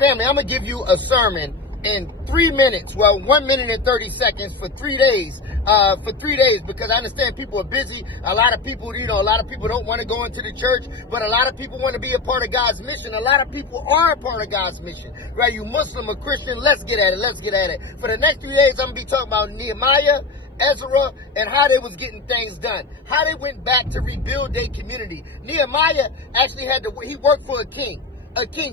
Family, I'm going to give you a sermon in 3 minutes. Well, 1 minute and 30 seconds for 3 days. Because I understand people are busy. A lot of people, a lot of people don't want to go into the church, but a lot of people want to be a part of God's mission. A lot of people are a part of God's mission, right? You Muslim or Christian, let's get at it. For the next 3 days, I'm going to be talking about Nehemiah, Ezra, and how they was getting things done. How they went back to rebuild their community. Nehemiah actually he worked for a king.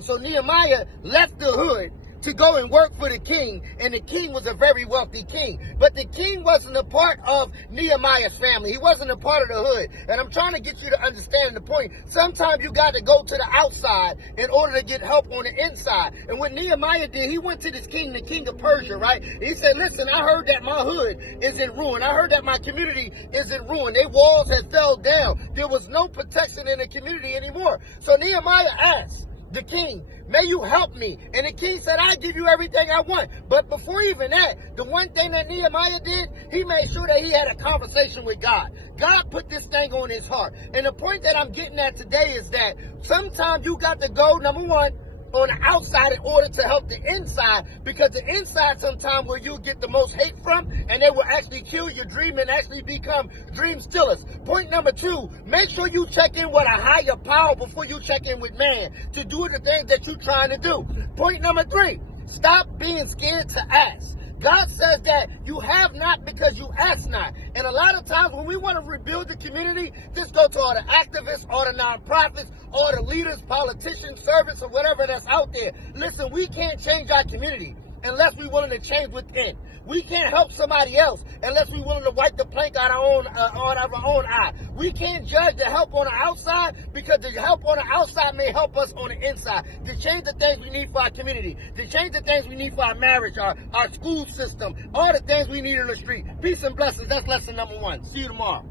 So Nehemiah left the hood to go and work for the king, and the king was a very wealthy king. But the king wasn't a part of Nehemiah's family. He wasn't a part of the hood. And I'm trying to get you to understand the point. Sometimes you got to go to the outside in order to get help on the inside. And what Nehemiah did, he went to this king, the king of Persia, right? He said, listen, I heard that my hood is in ruin. I heard that my community is in ruin. Their walls had fell down. There was no protection in the community anymore. So Nehemiah asked the king, may you help me? And the king said, I give you everything I want. But before even that, the one thing that Nehemiah did, he made sure that he had a conversation with God. God put this thing on his heart. And the point that I'm getting at today is that sometimes you got to go, number one, on the outside in order to help the inside, because the inside sometimes where you get the most hate from, and they will actually kill your dream and actually become dream stealers. Point number two, make sure you check in with a higher power before you check in with man to do the things that you're trying to do. Point number three, stop being scared to ask. God says that you have not because you ask not. And a lot of times when we want to rebuild the community, just go to all the activists, all the nonprofits, all the leaders, politicians, servants, or whatever that's out there. Listen, we can't change our community unless we're willing to change within. We can't help somebody else unless we're willing to wipe the plank out of our own eye. We can't judge the help on the outside because the help on the outside may help us on the inside to change the things we need for our community, to change the things we need for our marriage, our school system, all the things we need in the street. Peace and blessings. That's lesson number 1. See you tomorrow.